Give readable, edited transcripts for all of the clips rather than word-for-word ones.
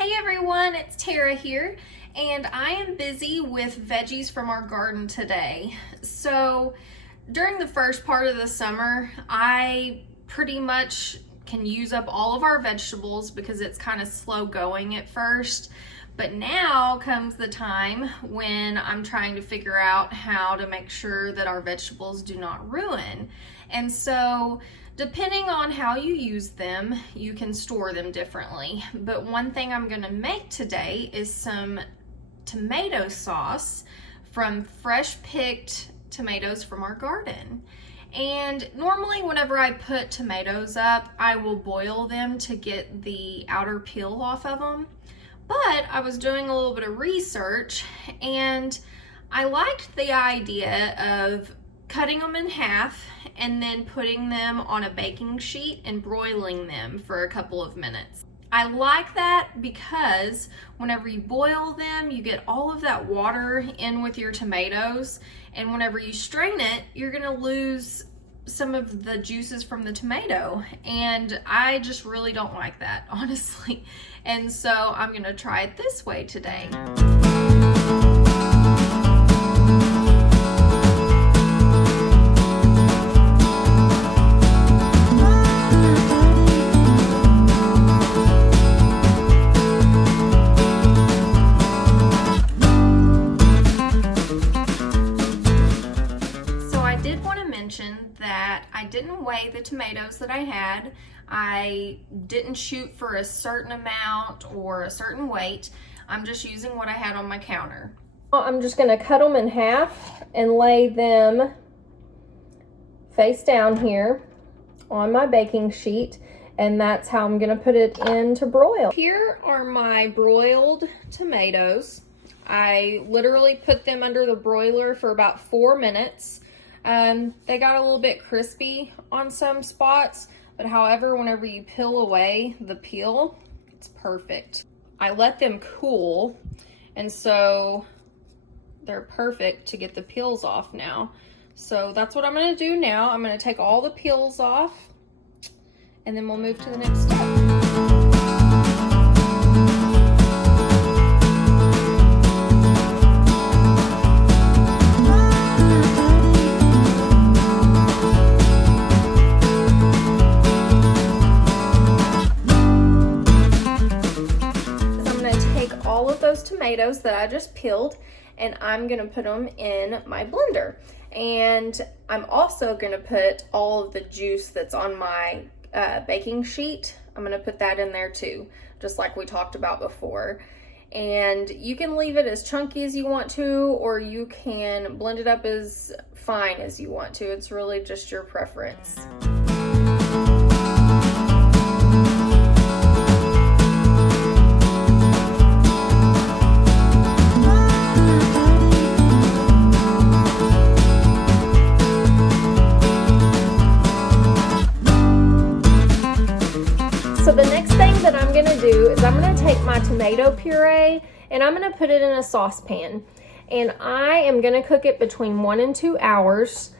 Hey everyone, it's Tara here, and I am busy with veggies from our garden today. So during the first part of the summer, I pretty much can use up all of our vegetables because it's kind of slow going at first. But now comes the time when I'm trying to figure out how to make sure that our vegetables do not ruin. And so depending on how you use them, you can store them differently. But one thing I'm gonna make today is some tomato sauce from fresh picked tomatoes from our garden. And normally whenever I put tomatoes up, I will boil them to get the outer peel off of them. But I was doing a little bit of research and I liked the idea of cutting them in half and then putting them on a baking sheet and broiling them for a couple of minutes. I like that because whenever you boil them, you get all of that water in with your tomatoes, and whenever you strain it, you're gonna lose some of the juices from the tomato, and I just really don't like that, honestly. And so I'm gonna try it this way today. That I didn't weigh the tomatoes that I had. I didn't shoot for a certain amount or a certain weight. I'm just using what I had on my counter. I'm just gonna cut them in half and lay them face down here on my baking sheet, and that's how I'm gonna put it in to broil. Here are my broiled tomatoes. I literally put them under the broiler for about 4 minutes. They got a little bit crispy on some spots, but however, whenever you peel away the peel, it's perfect. I let them cool, and so they're perfect to get the peels off now. So that's what I'm gonna do now. I'm gonna take all the peels off, and then we'll move to the next step. Tomatoes that I just peeled, and I'm gonna put them in my blender, and I'm also gonna put all of the juice that's on my baking sheet. I'm gonna put that in there too, just like we talked about before. And you can leave it as chunky as you want to, or you can blend it up as fine as you want to. It's really just your preference. So the next thing that I'm gonna do is I'm gonna take my tomato puree and I'm gonna put it in a saucepan. And I am gonna cook it between 1 and 2 hours.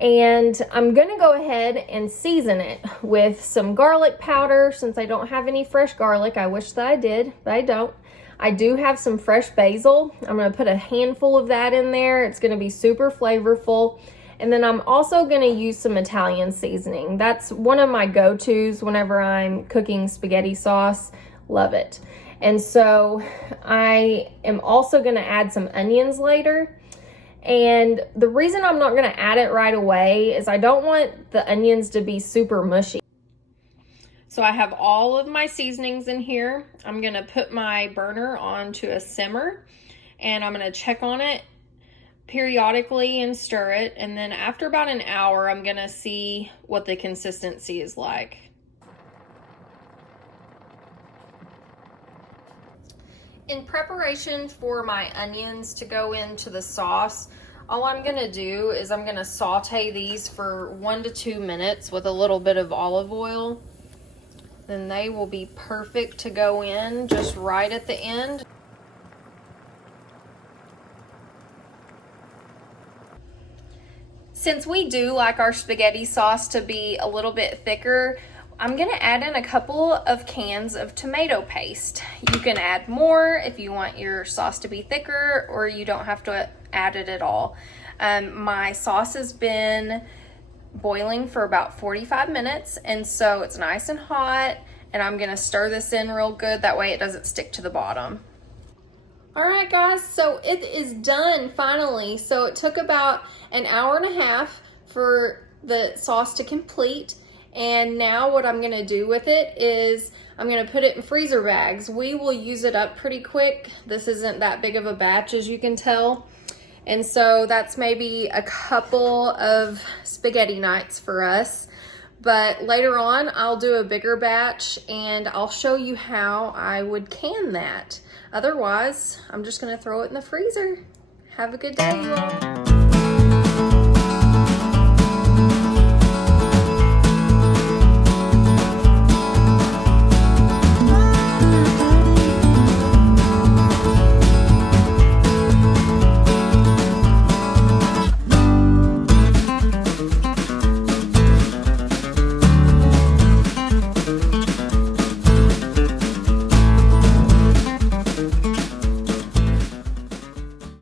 And I'm gonna go ahead and season it with some garlic powder. Since I don't have any fresh garlic, I wish that I did, but I don't. I do have some fresh basil. I'm gonna put a handful of that in there. It's gonna be super flavorful. And then I'm also gonna use some Italian seasoning. That's one of my go-tos whenever I'm cooking spaghetti sauce. Love it. And so I am also gonna add some onions later. And the reason I'm not gonna add it right away is I don't want the onions to be super mushy. So I have all of my seasonings in here. I'm gonna put my burner onto a simmer, and I'm gonna check on it periodically and stir it, and then after about an hour I'm gonna see what the consistency is like. In preparation for my onions to go into the sauce, all I'm gonna do is I'm gonna saute these for 1 to 2 minutes with a little bit of olive oil. Then they will be perfect to go in just right at the end. Since we do like our spaghetti sauce to be a little bit thicker, I'm gonna add in a couple of cans of tomato paste. You can add more if you want your sauce to be thicker, or you don't have to add it at all. My sauce has been boiling for about 45 minutes, and so it's nice and hot, and I'm gonna stir this in real good, that way it doesn't stick to the bottom. All right guys, so it is done finally. So it took about an hour and a half for the sauce to complete, and now what I'm gonna do with it is I'm gonna put it in freezer bags. We will use it up pretty quick. This isn't that big of a batch, as you can tell. And so that's maybe a couple of spaghetti nights for us. But later on, I'll do a bigger batch and I'll show you how I would can that. Otherwise, I'm just gonna throw it in the freezer. Have a good day, you all.